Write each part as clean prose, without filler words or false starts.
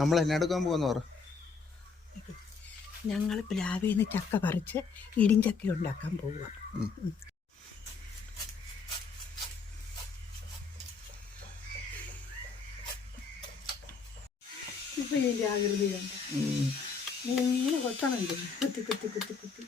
നമ്മൾ എന്നെ എടുക്കാൻ പോകുന്ന പറ. ഞങ്ങൾ പ്ലാവിൽ നിന്ന് ചക്ക പറിച്ച് ഇടിഞ്ചക്ക ഉണ്ടാക്കാൻ പോവുക. ഇപ്പൊ ഇതിൻ്റെ ആകൃതി കണ്ട ഇങ്ങനെ കൊത്തണുണ്ട്, കുത്തി കുത്തി കുത്തി കുത്തി.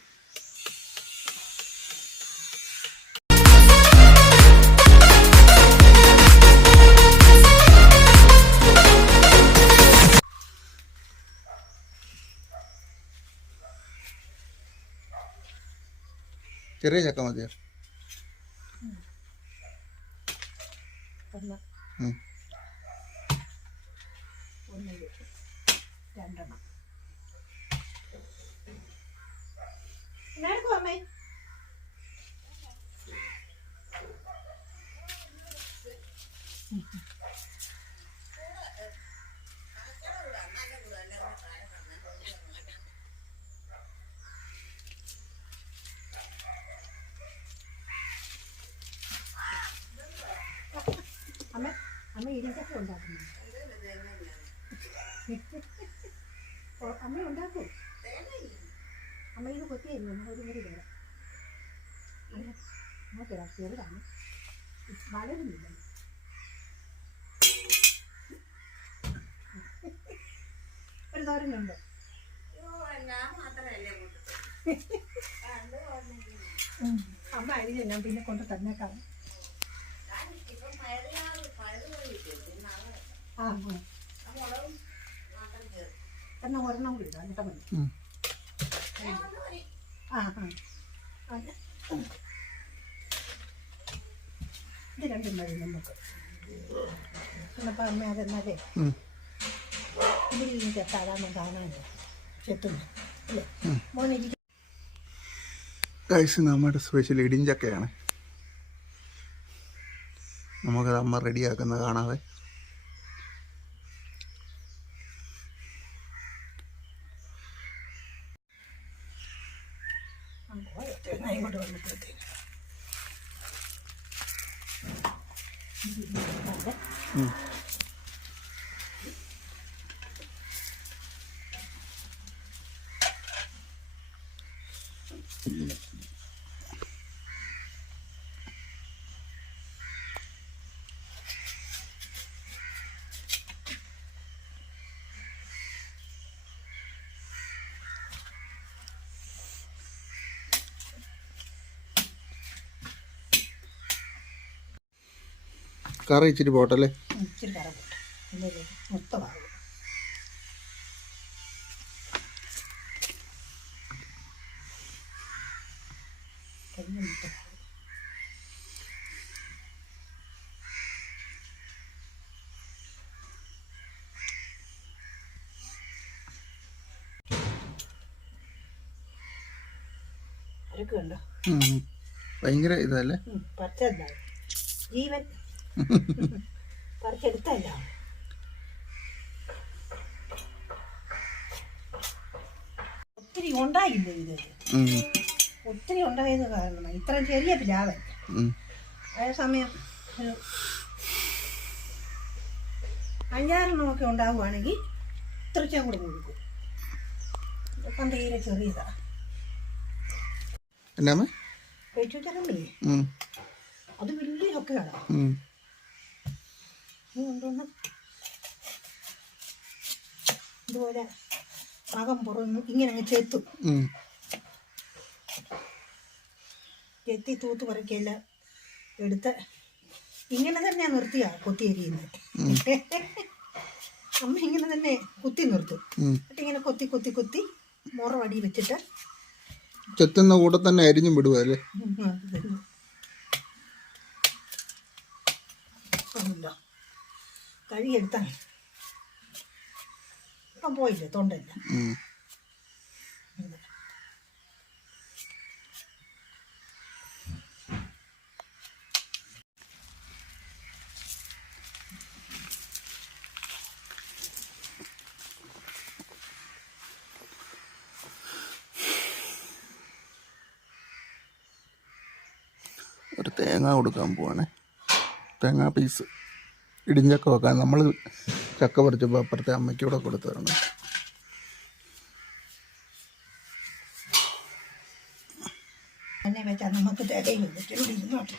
ചെറിയ ചക്ക മതിയോ? രണ്ടെണ്ണം അമ്മ ഇടിച്ചൊക്കെ ഉണ്ടാക്കുന്നു. അമ്മ ഉണ്ടാക്കും. അമ്മ ഇത് കൊത്തിയായിരുന്നു, ഒരു മുറി തരാം. നോക്കിടാ, ചെറുതാണ്, വളരുന്നില്ല. ഒരു തോരനുണ്ട്. അമ്മ അരിഞ്ഞ ഞാൻ പിന്നെ കൊണ്ട് തന്നേക്കാം. എന്നാ ഒരെണ്ണം കൂടി ഇടാം കേട്ടോ. മതി. ഇത് രണ്ടും മതി നമുക്ക്. എന്നപ്പോൾ അമ്മ അതെന്നാലേ ഇതിൽ സാധാരണ കാണാനോ ചെത്തുന്നു അല്ലേ മോനിരിക്കും. നമ്മുടെ സ്പെഷ്യൽ ഇടിഞ്ചക്കയാണ്. നമുക്കത് അമ്മ റെഡിയാക്കുന്നത് കാണാതെ. ഇങ്ങോട്ട് വന്നപ്പോഴത്തേക്ക് കറി ഇച്ചിരി പോട്ടല്ലേ? ഇച്ചിരി കറി പോട്ടെ, മൊത്തമാകും. അരക്കുണ്ടോ? ഭയങ്കര ഇതല്ലേ, പച്ച ജീവൻ പറിച്ചെടുത്തല്ല. ഒത്തിരി ഉണ്ടായില്ല ഇത്, ഒത്തിരി ഉണ്ടായത് കാരണം ഇത്ര ചെറിയ പ്ലാവല്ല. അതേസമയം ഒരു 5-6 ഉണ്ടാവുകയാണെങ്കിൽ ഇത്രച്ചും കൂടെ കൊടുക്കും. ഇപ്പം തീരെ ചെറിയതാ. കഴിച്ചുതരണ്ടേ, അത് വലിയ ചൊക്കയാണ്. കൊണ്ടുവന്ന് ഇതുപോലെ അകം പുറന്ന് ഇങ്ങനെ അങ്ങ് ചെത്തും. ചെത്തി തൂത്ത് പറക്കിയെല്ലാം എടുത്ത് ഇങ്ങനെ തന്നെ നിർത്തിയാ കൊത്തി എരിയുന്നത്. അമ്മ ഇങ്ങനെ തന്നെ കുത്തി നിർത്തും. എന്നിട്ട് ഇങ്ങനെ കൊത്തി കൊത്തി കൊത്തി മുറ വടി വെച്ചിട്ട് ചെത്തുന്ന കൂടെ തന്നെ അരിഞ്ഞും വിടുവല്ലേ. കഴുകിയെടുത്താൽ ഇപ്പം പോയില്ലേ തൊണ്ടല്ല. ഒരു തേങ്ങ കൊടുക്കാൻ പോവാണേ. തേങ്ങാ പീസ് ഇടിഞ്ചക്ക വെക്കാൻ നമ്മൾ ചക്ക പറിച്ചപ്പോൾ അപ്പുറത്തെ അമ്മയ്ക്ക് കൂടെ കൊടുത്തു തരണം. തന്നെ വെച്ചാൽ നമുക്ക് തികയും ഇരുന്നോട്ടെ.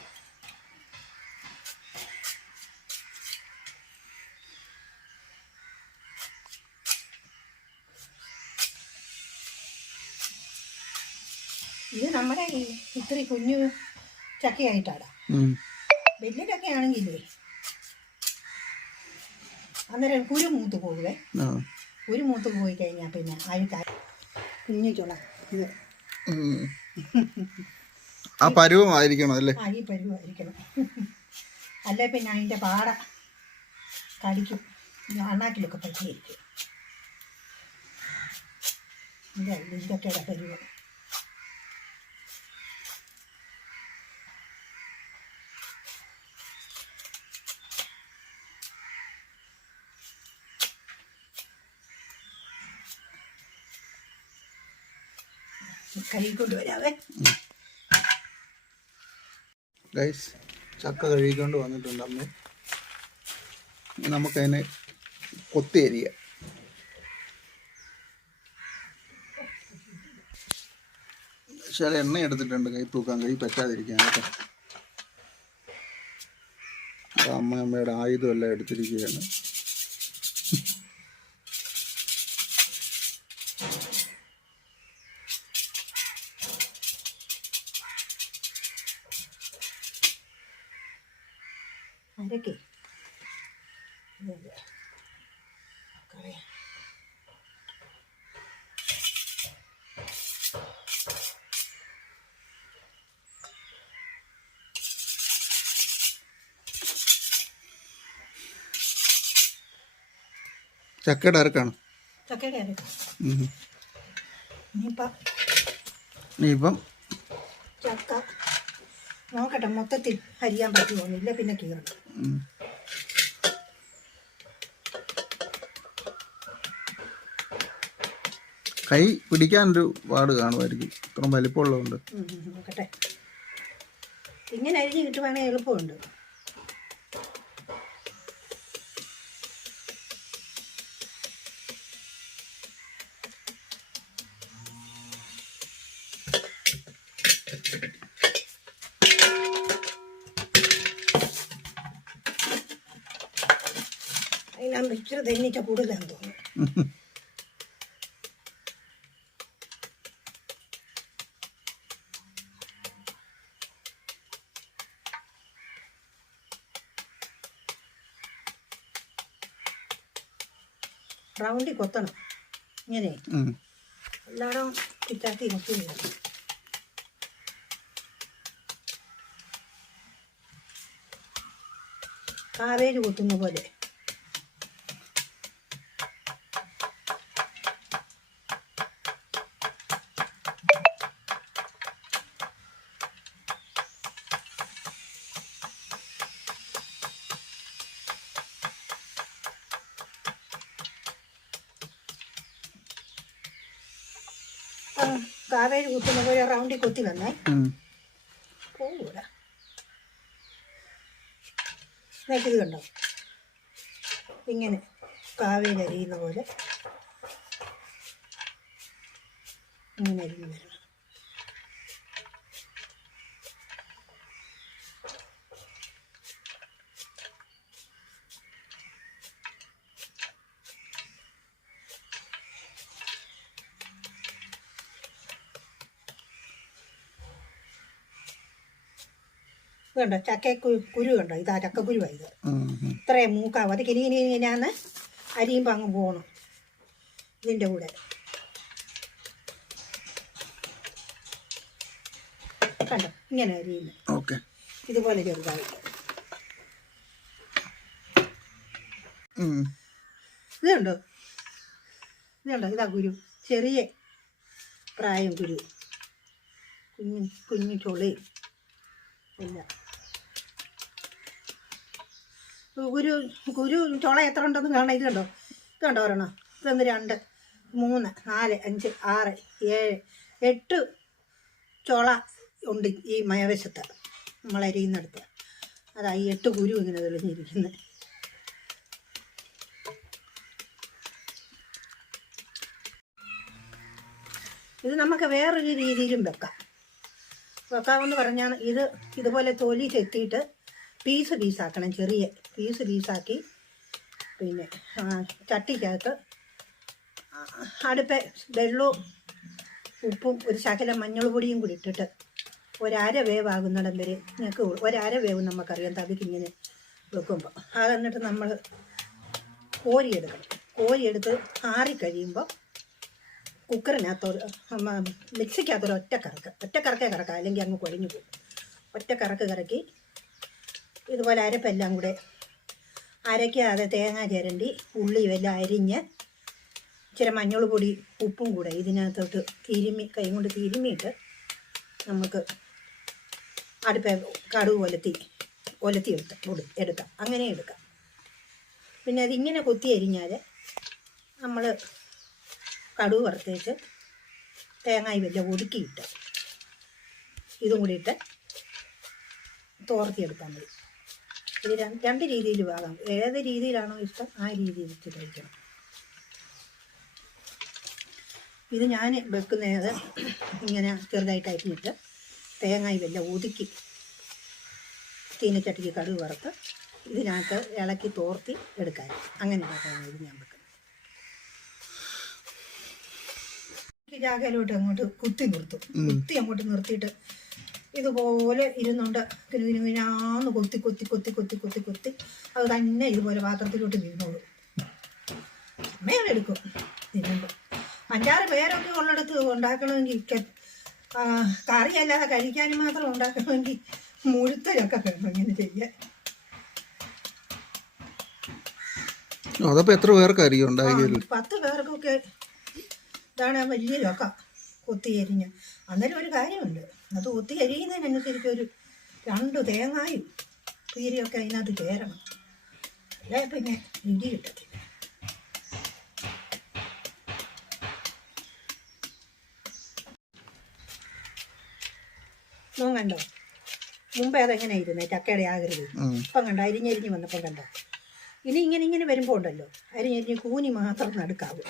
ഇത് നമ്മുടെ ഇത്തിരി കുഞ്ഞു ചക്കയായിട്ടാടാ. വലിയ ചക്കയാണെങ്കിലേ അന്നേരം കുരു മൂത്ത് പോകുവേ. കുരു മൂത്ത് പോയി കഴിഞ്ഞാൽ പിന്നെ അഴുക്കായി കുഞ്ഞു ചുള ഇത് ആ പരുവമായിരിക്കണം അല്ലേ? ഈ പരുവമായിരിക്കണം. അല്ലേ പിന്നെ അതിൻ്റെ പാട കടിക്കും, അണ്ണാക്കിലൊക്കെ പറ്റിയിരിക്കും. ഇതല്ല ഇതൊക്കെയുടെ പരുവം. കഴുകിക്കൊണ്ട് വരാവേ. ഗൈസ്, ചക്ക കഴുകിക്കൊണ്ട് വന്നിട്ടുണ്ട് അമ്മ. നമുക്കതിനെ കൊത്തി അരിയാം. ചില എണ്ണ എടുത്തിട്ടുണ്ട് കൈ തൂക്കാൻ, കൈ പറ്റാതിരിക്കാൻ കേട്ടോ. അമ്മയുടെ ആയുധമെല്ലാം എടുത്തിരിക്കുകയാണ്. അരക്കേ ചക്കയുടെ അരക്കാണ്. ചക്കയുടെ അരക്കാം. ഇനിയിപ്പം ചക്ക നോക്കട്ടെ മൊത്തത്തിൽ അരിയാൻ പറ്റുമോന്നില്ല, പിന്നെ കീറണം. കൈ പിടിക്കാനൊരു പാട് കാണുമായിരിക്കും, ഇത്ര വലിപ്പമുള്ളതുകൊണ്ട്. നോക്കട്ടെ, ഇങ്ങനെ അരിഞ്ഞ് കിട്ടുവാണെങ്കിൽ എളുപ്പമുണ്ട്. അതിനാകുമ്പോൾ ഇച്ചിരി തെന്നിച്ച കൂടുതലാന്ന് തോന്നുന്നു. റൗണ്ടിൽ കൊത്തണം ഇങ്ങനെ, എല്ലായിടവും കിട്ടാത്തി കൊത്തില്ല. കാവേജ് കൊത്തുന്ന പോലെ. കാവേരി കുത്തുന്ന പോലെ റൗണ്ടിൽ കൊത്തി വന്നേ പോകൂല. ഇത് കണ്ടോ, ഇങ്ങനെ കാവേരി അരിയുന്ന പോലെ ഇങ്ങനെ അരിഞ്ഞ് വരണം. കണ്ടോ ചക്ക കുരു കണ്ടോ, ഇതാ ചക്കക്കുരുവാണ് ഇത്. ഇത്രയും മൂക്കാവും. അത് കിനിയാന്ന് അരിയുമ്പോൾ അങ്ങ് പോകണം ഇതിൻ്റെ കൂടെ. കണ്ടോ ഇങ്ങനെ അരിയുന്നത്, ഇതുപോലെ ചെറുതായി. ഇതുണ്ടോ, ഇതുണ്ടോ, ഇതാ കുരു, ചെറിയ പ്രായം കുരു, കുഞ്ഞു ചുളയും ഇല്ല. കുരു ചുള എത്ര ഉണ്ടെന്ന് കാണാം. ഇത് കണ്ടോ, ഇത് കണ്ടോ ഒരെണ്ണം, ഇതൊന്ന് 2 3 4 5 6 7 8 ചുള ഉണ്ട് ഈ മയവശത്ത് നമ്മൾ അരിയുന്നിടത്ത്. അതാ ഈ 8 കുരു ഇങ്ങനെ തെളിഞ്ഞിരിക്കുന്നത്. ഇത് നമുക്ക് വേറൊരു രീതിയിലും വെക്കാമെന്ന് പറഞ്ഞാൽ ഇതുപോലെ തൊലി ചെത്തിയിട്ട് പീസാക്കണം, ചെറിയ പീസാക്കി പിന്നെ ചട്ടിക്കകത്ത് അടുപ്പ് വെള്ളവും ഉപ്പും ഒരു ശകലം മഞ്ഞൾ പൊടിയും കൂടി ഇട്ടിട്ട് ഒരര വേവാകുന്നിടം വരെ ഞങ്ങൾക്ക് ഒരര വേവ് നമുക്കറിയാം തവിക്കിങ്ങനെ വെക്കുമ്പോൾ. അത് എന്നിട്ട് നമ്മൾ കോരിയെടുത്ത് ആറിക്കഴിയുമ്പോൾ കുക്കറിനകത്തോട് മിക്സിക്കകത്തൊരു ഒറ്റക്കറക്കേ കറക്കാം, അല്ലെങ്കിൽ അങ്ങ് കുഴഞ്ഞു പോകും. ഒറ്റക്കറക്ക് കറക്കി ഇതുപോലെ അരപ്പെല്ലാം കൂടെ അരയ്ക്കാതെ തേങ്ങ ചിരണ്ടി ഉള്ളിയും എല്ലാം അരിഞ്ഞ് ഇച്ചിരി മഞ്ഞൾ പൊടി ഉപ്പും കൂടെ ഇതിനകത്തോട്ട് കൈ കൊണ്ട് തിരുമ്മിയിട്ട് നമുക്ക് കടുക് ഒലത്തി എടുക്കാം. അങ്ങനെ എടുക്കാം. പിന്നെ അതിങ്ങനെ കൊത്തി അരിഞ്ഞാൽ നമ്മൾ കടുക് വറുത്തേച്ച് തേങ്ങായി വല്ല ഒതുക്കിയിട്ട് ഇതും കൂടി ഇട്ട് തോർത്തിയെടുക്കാൻ മതി. ഇത് രണ്ട് രീതിയിൽ ആകാം. ഏത് രീതിയിലാണോ ഇഷ്ടം ആ രീതിയിൽ വെച്ച് കഴിക്കണം. ഇത് ഞാൻ വെക്കുന്നത് ഇങ്ങനെ ചെറുതായിട്ട് അരിഞ്ഞിട്ട് തേങ്ങായി വല്ല ഒതുക്കി ചീനച്ചട്ടിക്ക് കടുക് വറുത്ത് ഇതിനകത്ത് ഇളക്കി തോർത്തി എടുക്കാൻ. അങ്ങനെയാണ് ഇത് ഞാൻ വെക്കുന്നത്. ജാഗയിലോട്ട് അങ്ങോട്ട് കുത്തി അങ്ങോട്ട് നിർത്തിയിട്ട് ഇതുപോലെ ഇരുന്നുണ്ട് കിനുകിനാന്ന് കൊത്തി അത് തന്നെ ഇതുപോലെ പാത്രത്തിലോട്ട് വീണോളൂ. സമയമെടുക്കും തിന്നുമ്പോൾ. 5-6 പേരൊക്കെ ഉള്ളിടത്ത് ഉണ്ടാക്കണമെങ്കിൽ കറിയല്ലാതെ കഴിക്കാനും മാത്രം ഉണ്ടാക്കണമെങ്കിൽ മുഴുത്തലൊക്കെ വേണം ഇങ്ങനെ ചെയ്യാൻ. അതപ്പോ എത്ര പേർക്ക് അറിയും ഉണ്ടാക്കിയത്? 10 പേർക്കൊക്കെ ഇതാണ് വലിയ ചൊക്ക കൊത്തി അരിഞ്ഞ്. അന്നേരം ഒരു കാര്യമുണ്ട്, അത് കൊത്തി അരിയുന്നതിനനുസരിച്ച് ഒരു 2 തേങ്ങായും പീരിയൊക്കെ അതിനകത്ത് ചേരണം, അല്ലേ പിന്നെ രുചി കിട്ടത്തില്ല. കണ്ടോ മുമ്പേ അതെങ്ങനെ ഇരുന്നേ ചക്കയുടെ ആകരുത്. ഇപ്പം കണ്ടോ അരിഞ്ഞരിഞ്ഞ് വന്നപ്പം കണ്ടോ. ഇനി ഇങ്ങനെ വരുമ്പോൾ ഉണ്ടല്ലോ അരിഞ്ഞരിഞ്ഞ് കൂനി മാത്രം നടുക്കാവും.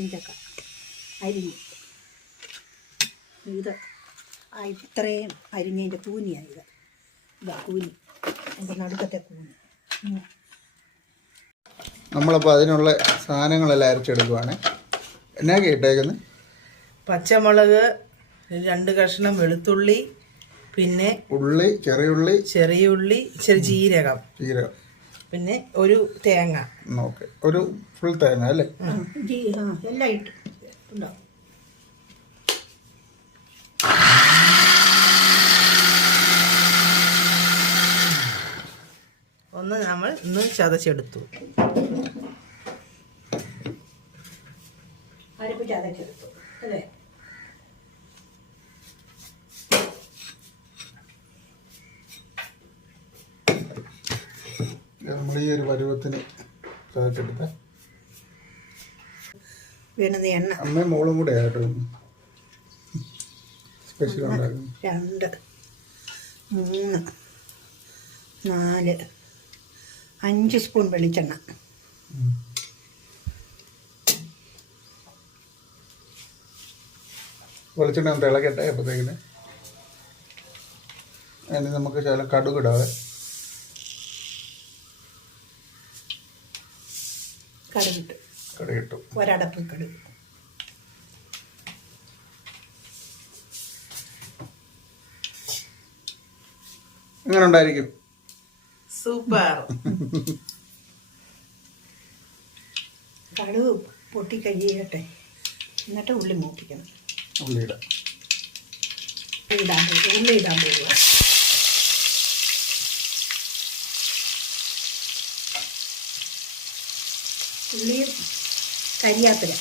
ഇഞ്ചക്ക അരിഞ്ഞ് ഇത് ഇത്രയും അരിഞ്ഞതിൻ്റെ കൂനിയായത്. ഇതാ കൂനി, എൻ്റെ നടുക്കത്തെ കൂനി. നമ്മളപ്പോൾ അതിനുള്ള സാധനങ്ങളെല്ലാം അരച്ചെടുക്കുവാണ്. എന്നാ കേട്ടേക്കുന്നത്? പച്ചമുളക്, 2 കഷ്ണം വെളുത്തുള്ളി, പിന്നെ ചെറിയ ഉള്ളി, ഇച്ചിരി ജീരകം, പിന്നെ ഒരു തേങ്ങ. ഓക്കെ, ഒരു ഫുൾ തേങ്ങ അല്ലേ? എല്ലാം ഇട്ടു ഉണ്ടോ. നമ്മൾ ഇന്ന് ചതച്ചെടുത്തു. അരപ്പ് ചതച്ചെടുത്തു അല്ലേ? നമ്മൾ ഈ ഒരു പരുവത്തിന് ചതച്ചെടുത്ത വീണത് എണ്ണ. അമ്മയും മോളും കൂടെ ആയിട്ട് സ്പെഷ്യൽ ഉണ്ടാക്കും. 2, 3, 4, 5 സ്പൂൺ വെളിച്ചെണ്ണ. വെളിച്ചെണ്ണ തിളക്കട്ടെ. അപ്പോഴത്തേക്കിന് അതിന് നമുക്ക് ശകലം കടുകിടാതെ കടുകിട്ടു. ഒരടപ്പ് കടുക്. എങ്ങനെ ഉണ്ടായിരിക്കും? സൂപ്പർ. കടുക് പൊട്ടി കഴിയട്ടെ, എന്നിട്ട് ഉള്ളി മൂപ്പിക്കണം. ഉള്ളി ഇടാൻ പോകുക. ഉള്ളിയും കരിയാപ്പില.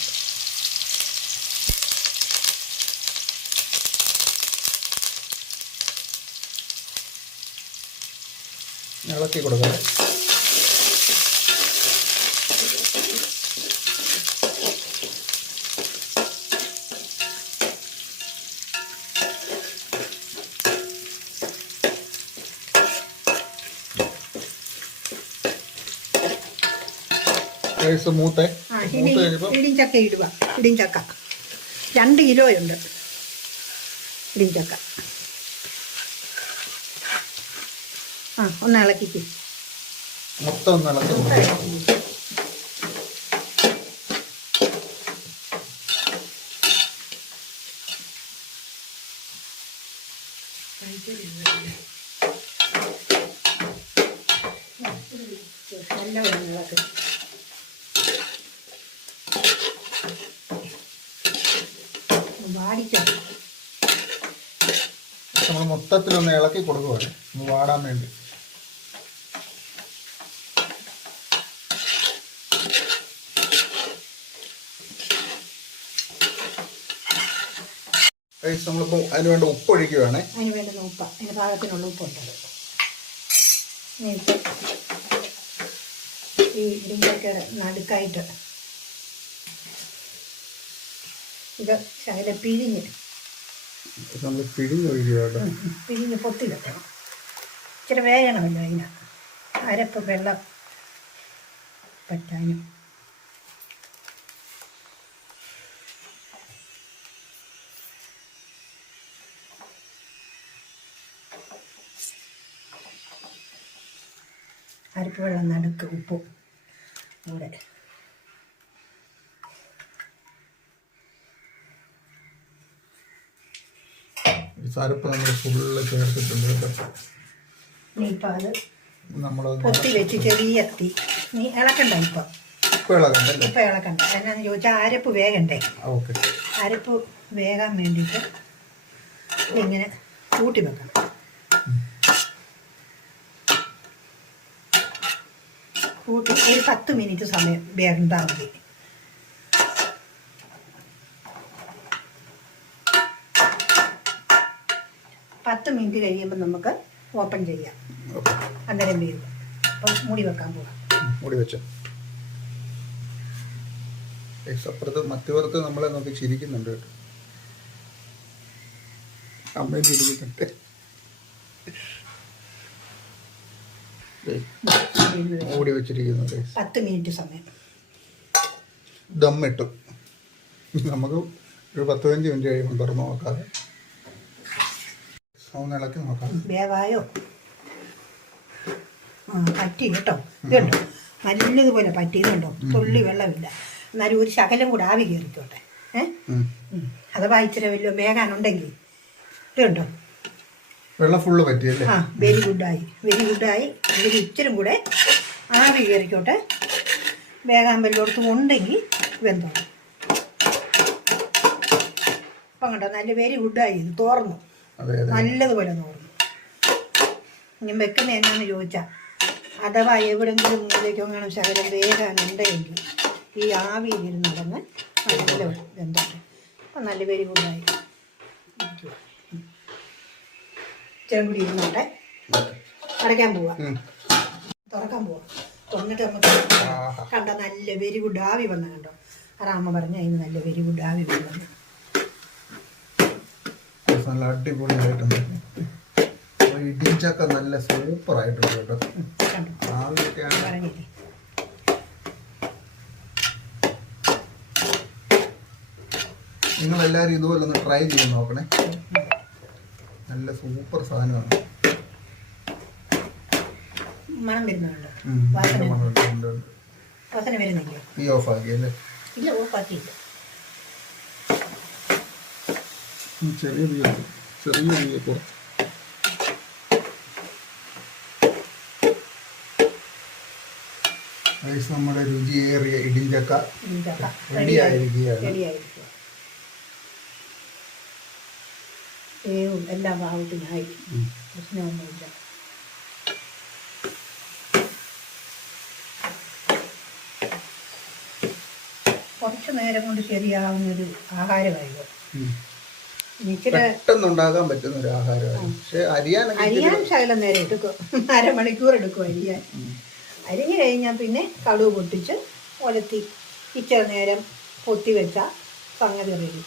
ഇളക്കി കൊടുക്കാം. മൂത്തേ ഇടിഞ്ചക്ക ഇടുക. ഇടിഞ്ചക്ക 2 കിലോയുണ്ട്. ഇടിഞ്ചക്ക ഒന്ന് ഇളക്കിക്ക്. മൊത്തം ഒന്ന് ഇളക്കി. നല്ല വെള്ളം ഇളക്കി. വാടിക്കാം. നമ്മൾ മൊത്തത്തിലൊന്ന് ഇളക്കി കൊടുക്കുവാണ് വാടാൻ വേണ്ടി. നമ്മളിപ്പോൾ അതിന് വേണ്ട ഉപ്പ് ഒഴിക്കുകയാണ്. അതിന് വേണ്ടുന്ന ഉപ്പ്, അതിന് പാകത്തിനുള്ള ഉപ്പുണ്ടത്. ഈ ഇടിഞ്ചക്കയുടെ നടുക്കായിട്ട് ഇത് ശകലം പിഴിഞ്ഞ് പൊത്തി വെക്കണം. ഇച്ചിരി വേഗണമല്ലോ അതിന്. അരപ്പ് വെള്ളം പറ്റാനും. അരപ്പ് വെള്ളം നടുക്ക് ഉപ്പും കൂടെ. അരപ്പ് നമ്മൾ ഫുള്ള് ചേർത്തിട്ടുണ്ട് കേട്ടോ. ഇനിയിപ്പോൾ അത് പൊത്തി വെച്ച് ചെറിയ തീ. നീ ഇളക്കണ്ട. ഇപ്പം ഇളക്കണ്ട. എന്നാന്ന് ചോദിച്ചാൽ അരപ്പ് വേഗണ്ടേ. അരപ്പ് വേകാൻ വേണ്ടിയിട്ട് ഇങ്ങനെ കൂട്ടി വെക്കണം. കൂട്ടി ഒരു 10 മിനിറ്റ് സമയം വേഗണ്ടാൽ മതി. പത്ത് മിനിറ്റ് കഴിയുമ്പോൾ നമുക്ക് ഓപ്പൺ ചെയ്യാം. അന്നേരം വേവ്. അപ്പം മൂടി വെക്കാൻ പോകാം. മൂടി വെച്ചോ. അപ്പുറത്ത് മറ്റവർക്ക് നമ്മളെ നോക്കി ചിരിക്കുന്നുണ്ട് കേട്ടോ. അമ്മയും ചിരിക്കുന്നുണ്ട്. മൂടി വെച്ചിരിക്കുന്നത് 10 മിനിറ്റ് സമയം ദമ്മിട്ടു. നമുക്ക് ഒരു 10-15 മിനിറ്റ് കഴിയുമ്പോൾ തുറന്ന് നോക്കാതെ ഒന്ന് ഇളക്കി നോക്കാം. വേവായോ? പറ്റി കേട്ടോ. ഇതുണ്ടോ നല്ലതുപോലെ പറ്റിയതുണ്ടോ. തുള്ളി വെള്ളമില്ല. എന്നാലും ഒരു ശകലം കൂടെ ആവി കയറിക്കോട്ടെ. അഥവാ ഇച്ചിരി വല്ല വേകാനുണ്ടെങ്കിൽ ഇതുണ്ടോ വെള്ളം ഫുള്ള് പറ്റിയല്ലേ. വെരി ഗുഡായി. ഇതിൽ ഇച്ചിരി കൂടെ ആവി കയറിക്കോട്ടെ. വേകാൻ വല്ലയിടത്തും ഉണ്ടെങ്കിൽ വെന്തോളും. അപ്പം കണ്ടോ നല്ല വെരി ഗുഡായി. ഇത് തോർന്നു, നല്ലതുപോലെ തോർന്നു. ഇനി വെക്കുന്ന എന്നാന്ന് ചോദിച്ചാൽ അഥവാ എവിടെങ്കിലും മൂലയ്ക്കോ അങ്ങനെ ശകലം വേകാനുണ്ടെങ്കിൽ ഈ ആവിയിൽ നടന്ന് നല്ല വെന്തോട്ടെ. അപ്പം നല്ല വെരി ഗുഡായി. ഇച്ചിരി കൂടി ഇരുന്നോട്ടെ. അടയ്ക്കാൻ പോവാ. തുറക്കാൻ പോവാം. തുറന്നിട്ട് നമുക്ക് കണ്ടോ നല്ല വെരി ഗുഡ് ആവി വന്ന കണ്ടോ. അമ്മ പറഞ്ഞ അതിന് നല്ല വെരി ഗുഡ് ആവി വന്നു. നല്ല അടിപൊളിയായിട്ടുണ്ട്. ഇടിഞ്ചക്ക നല്ല സൂപ്പർ ആയിട്ടുണ്ട് കേട്ടോ. പറഞ്ഞില്ലേ നിങ്ങളെല്ലാവരും ഇതുപോലെ ഒന്ന് ട്രൈ ചെയ്ത് നോക്കണേ. നല്ല സൂപ്പർ സാധനമാണ്. മണം വരുന്നുണ്ട്. വാസന വരുന്നില്ല. ഈ ഓഫാക്കിയല്ലേ? ഇല്ല, ഓഫാക്കിയില്ല. ചെറിയ തീയ കുറച്ച്. നമ്മുടെ രുചിയേറിയ ഇടിഞ്ചക്ക റെഡിയായിരിക്കുകയാണ്. എല്ലാം പാകത്തിനായി. പ്രശ്നമൊന്നുമില്ല. കുറച്ച് നേരം കൊണ്ട് ശരിയാവുന്നൊരു ആഹാരമായത്. ഉം. എനിക്കിത് പെട്ടെന്നുണ്ടാക്കാൻ പറ്റുന്ന ഒരു ആഹാരമാണ്. പക്ഷെ അരിയാനൊക്കെ അരിയാൻ ശകലം നേരം എടുക്കും, 1/2 മണിക്കൂർ എടുക്കും അരിയാൻ. അരിഞ്ഞ് കഴിഞ്ഞാൽ പിന്നെ കടുക് പൊട്ടിച്ച് ഒലത്തി ഇച്ചിരി നേരം പൊത്തി വെച്ചാൽ സംഗതി റെഡി.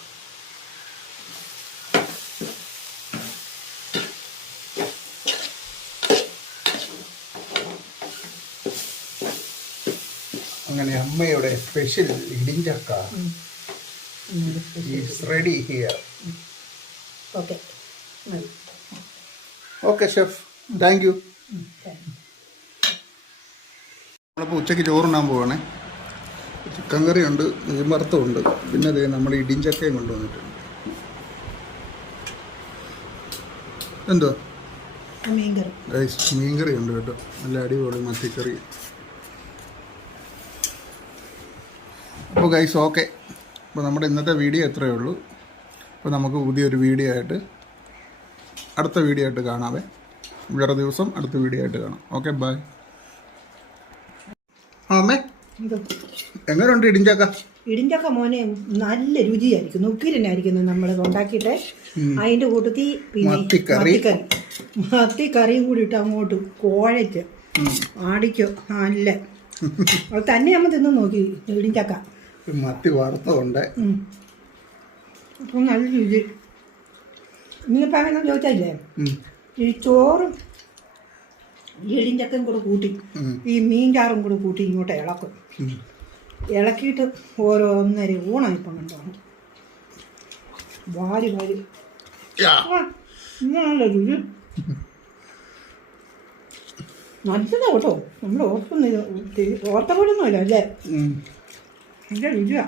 അങ്ങനെ അമ്മയുടെ സ്പെഷ്യൽ ഇടിഞ്ചക്ക ഈസ് റെഡി ഹിയർ. ഓക്കെ മതി. Okay chef, thank you. Thank you. നമ്മളിപ്പോൾ ഉച്ചയ്ക്ക് ചോറുണ്ണാൻ പോവാണേ. ചിക്കൻ കറിയുണ്ട്, മീൻ വറുത്തമുണ്ട്, പിന്നെ അതേ നമ്മുടെ ഇടിഞ്ചക്കയും കൊണ്ടുവന്നിട്ടുണ്ട്. എന്തോ മീൻകറി. മീൻകറി ഉണ്ട് കേട്ടോ, നല്ല അടിപൊളി മത്തിക്കറി. അപ്പോൾ ഗൈസ് ഓക്കെ, അപ്പോൾ നമ്മുടെ ഇന്നത്തെ വീഡിയോ എത്രയേ ഉള്ളൂ. അപ്പോൾ നമുക്ക് പുതിയൊരു വീഡിയോ ആയിട്ട് അടുത്ത വീഡിയോ ആയിട്ട് കാണാവേ. വേറെ ദിവസം അടുത്ത വീഡിയോ ആയിട്ട് കാണാം. Okay bye. അമ്മേ എന്തോ എങ്ങനെയുണ്ട് ഇടിഞ്ചക്ക? ഇടിഞ്ചക്ക മോനെ നല്ല രുചിയായിരിക്കും, ഉക്കിരനായിരിക്കും നമ്മൾ ഉണ്ടാക്കിയിട്ട്. അതിൻ്റെ കൂട്ടത്തിൽ പിന്നെ മത്തിക്കറിയും കൂടി ഇട്ട് അങ്ങോട്ട് കുഴച്ച് ആടിക്കോ നല്ല. അത് തന്നെ നമ്മൾ തിന്ന് നോക്കി ഇടിഞ്ചക്ക. മത്തി വറുത്തതുണ്ട്. അപ്പം നല്ല രുചി. ഇന്നിപ്പോൾ അങ്ങനെ ചോദിച്ചാലേ ഈ ചോറും ഇടിഞ്ചക്കയും കൂടെ കൂട്ടി ഈ മീൻ ചാറും കൂടെ കൂട്ടി ഇങ്ങോട്ട് ഇളക്കും. ഇളക്കിയിട്ട് ഓരോന്നര ഊണായിപ്പം കണ്ടോണം. വാരി വാരി നല്ല രുചി. നല്ലതാ കേട്ടോ, നമ്മൾ ഓർത്ത പോലൊന്നുമല്ല അല്ലേ, നല്ല രുചിയാ.